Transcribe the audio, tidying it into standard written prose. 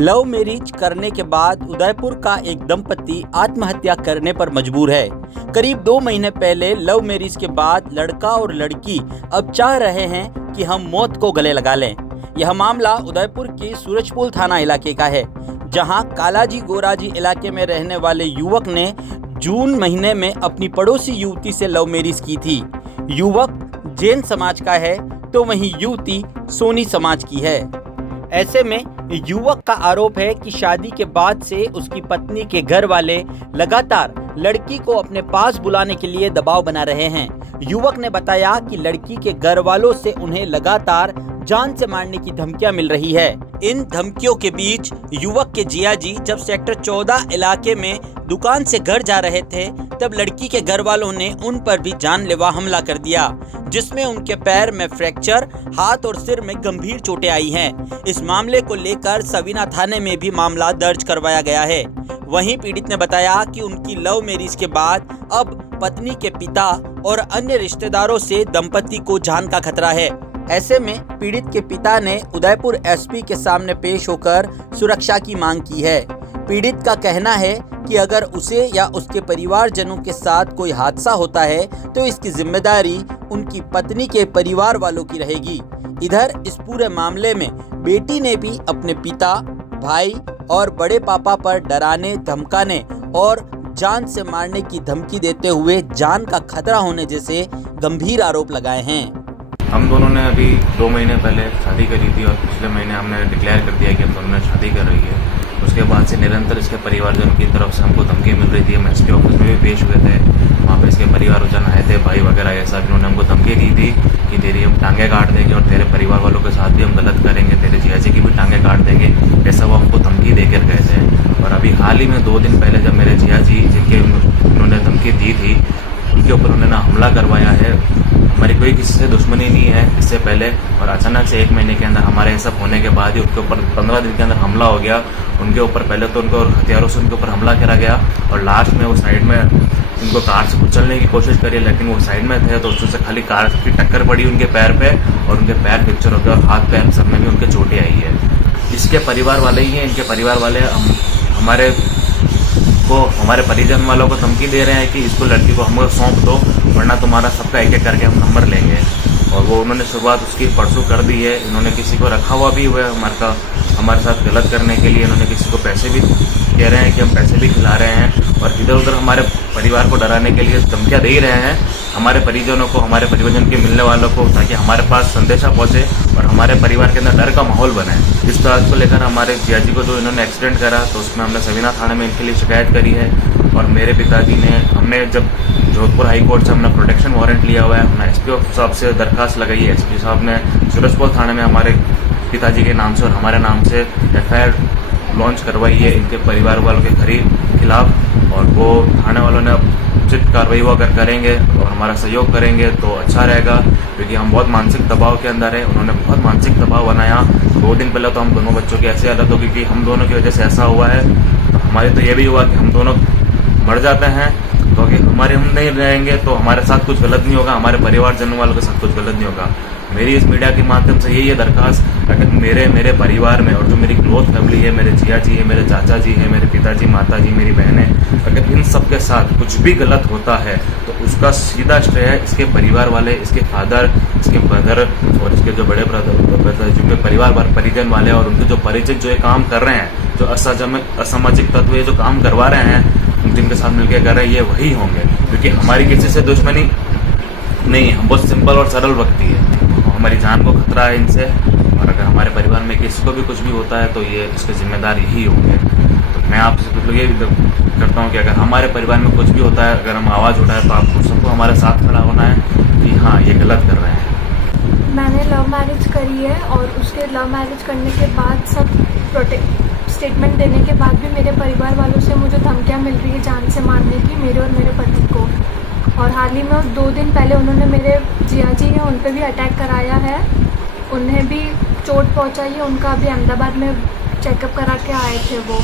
Love marriage करने के बाद उदयपुर का एक दंपति आत्महत्या करने पर मजबूर है। करीब 2 महीने पहले लव मैरिज के बाद लड़का और लड़की अब चाह रहे हैं कि हम मौत को गले लगा लें। यह मामला उदयपुर के सूरजपुर थाना इलाके का है, जहां कालाजी गोराजी इलाके में रहने वाले युवक ने जून महीने में अपनी पड़ोसी युवती से लव मैरिज की थी। युवक जैन समाज का है तो वहीं युवती सोनी समाज की है। ऐसे में युवक का आरोप है कि शादी के बाद से उसकी पत्नी के घर वाले लगातार लड़की को अपने पास बुलाने के लिए दबाव बना रहे हैं। युवक ने बताया कि लड़की के घर वालों से उन्हें लगातार जान से मारने की धमकियां मिल रही है। इन धमकियों के बीच युवक के जियाजी जब सेक्टर 14 इलाके में दुकान से घर जा रहे थे, तब लड़की के घर वालों ने उन पर भी जानलेवा हमला कर दिया, जिसमें उनके पैर में फ्रैक्चर, हाथ और सिर में गंभीर चोटें आई हैं। इस मामले को लेकर सवीना थाने में भी मामला दर्ज करवाया गया है। वहीं पीड़ित ने बताया कि उनकी लव मैरिज के बाद अब पत्नी के पिता और अन्य रिश्तेदारों से दंपति को जान का खतरा है। ऐसे में पीड़ित के पिता ने उदयपुर एसपी के सामने पेश होकर सुरक्षा की मांग की है। पीड़ित का कहना है कि अगर उसे या उसके परिवारजनों के साथ कोई हादसा होता है तो इसकी जिम्मेदारी उनकी पत्नी के परिवार वालों की रहेगी। इधर इस पूरे मामले में बेटी ने भी अपने पिता, भाई और बड़े पापा पर डराने, धमकाने और जान से मारने की धमकी देते हुए जान का खतरा होने जैसे गंभीर आरोप लगाए हैं। हम दोनों ने अभी 2 महीने पहले शादी करी थी और पिछले महीने हमने डिक्लेयर कर दिया कि हम दोनों ने शादी कर रही है। उसके बाद से निरंतर इसके परिवारजनों की तरफ से हमको धमकी मिल रही थी। हम एसपी ऑफिस में भी पेश हुए थे, वहाँ पे इसके परिवारजन आए थे, भाई वगैरह ऐसा इन्होंने हमको धमकी दी थी कि तेरी हम टांगे काट देंगे और तेरे परिवार वालों के साथ भी हम गलत करेंगे, तेरे जियाजी की भी टांगे काट देंगे, ऐसा वो हमको धमकी देकर गए थे। और अभी हाल ही में 2 दिन पहले जब मेरे जियाजी, जिनके उन्होंने धमकी दी थी, उनके ऊपर उन्होंने हमला करवाया है। हमारी कोई किसी से दुश्मनी नहीं है इससे पहले, और अचानक से 1 महीने के अंदर हमारे ये सब होने के बाद ही उनके ऊपर 15 दिन के अंदर हमला हो गया। उनके ऊपर पहले तो उनको हथियारों से उनके ऊपर हमला करा गया और लास्ट में वो साइड में उनको कार से कुचलने की कोशिश करी, लेकिन वो साइड में थे तो उससे खाली कार की टक्कर पड़ी उनके पैर पे और उनके पैर फ्रैक्चर हो गया और हाथ पैर सब में भी उनके चोटें आई है। इसके परिवार वाले ही हैं, इनके परिवार वाले हमारे परिजन वालों को धमकी दे रहे हैं कि इसको, लड़की को हमको सौंप दो वरना तुम्हारा सबका एक एक करके हम नंबर लेंगे। और वो उन्होंने शुरुआत उसकी परसों कर दी है। इन्होंने किसी को रखा हुआ भी हुआ है हमारे साथ गलत करने के लिए। इन्होंने किसी को पैसे भी कह रहे हैं कि हम पैसे भी खिला रहे हैं और इधर उधर हमारे परिवार को डराने के लिए धमकियाँ दे ही रहे हैं हमारे परिजनों को, हमारे परिजन के मिलने वालों को, ताकि हमारे पास संदेशा पहुंचे और हमारे परिवार के अंदर डर का माहौल बने। इस बात को लेकर हमारे जियाजी को जो इन्होंने एक्सीडेंट करा तो उसमें हमने सवीना थाने में इनके लिए शिकायत करी है। और मेरे पिताजी ने, हमने जब जोधपुर हाई कोर्ट से हमने प्रोटेक्शन वारंट लिया हुआ है, हमने एसपी साहब से दरखास्त लगाई है। एसपी साहब ने सूरजपुर थाने में हमारे पिताजी के नाम से और हमारे नाम से एफआईआर लॉन्च करवाई है इनके परिवार वालों के खिलाफ। और वो थाने वालों ने उचित कार्रवाई वो अगर करेंगे और हमारा सहयोग करेंगे तो अच्छा रहेगा, क्योंकि हम बहुत मानसिक दबाव के अंदर है। उन्होंने बहुत मानसिक दबाव बनाया। 2 दिन पहले तो हम दोनों बच्चों की ऐसी हालत होगी कि हम दोनों की वजह से ऐसा हुआ है। तो हमारे तो ये भी हुआ कि हम दोनों मर जाते हैं, तो अगर हमारे हम नहीं रहेंगे तो हमारे साथ कुछ गलत नहीं होगा, हमारे परिवारजनों वालों के साथ कुछ गलत नहीं होगा। मेरी इस मीडिया के माध्यम से यही है दरखास्त, अगर मेरे परिवार में और जो मेरी क्लोज फैमिली है, मेरे जिया जी है, मेरे चाचा जी है, मेरे पिताजी, माता जी, मेरी बहनें, अगर इन सब के साथ कुछ भी गलत होता है तो उसका सीधा श्रेय इसके परिवार वाले, इसके फादर, इसके ब्रदर और इसके जो बड़े ब्रदर जिनके परिवार परिजन वाले और उनके जो परिचित जो ये काम कर रहे हैं, जो असामाजिक तत्व ये जो काम करवा रहे हैं, जिनके साथ मिलकर कर रहे हैं, ये वही होंगे। क्योंकि हमारी किसी से दुश्मनी नहीं है, हम बहुत सिंपल और सरल व्यक्ति है। हमारी जान को खतरा है इनसे, और अगर हमारे परिवार में किसी को भी कुछ भी होता है तो ये इसके जिम्मेदार यही होंगे। तो मैं आपसे कुछ लोग ये भी करता हूँ कि अगर हमारे परिवार में कुछ भी होता है, अगर हम आवाज़ उठाएं तो आपको सबको हमारे साथ खड़ा होना है कि हाँ ये गलत कर रहे हैं। मैंने लव मैरिज करी है और उसके लव मैरिज करने के बाद सब स्टेटमेंट देने के बाद भी मेरे परिवार वालों से मुझे धमकियाँ मिल रही है जान से मारने की, मेरे और मेरे पति को। और हाल ही में 2 दिन पहले उन्होंने मेरे जियाजी हैं उन पर भी अटैक कराया है, उन्हें भी चोट पहुंचाई है। उनका अभी अहमदाबाद में चेकअप करा के आए थे वो।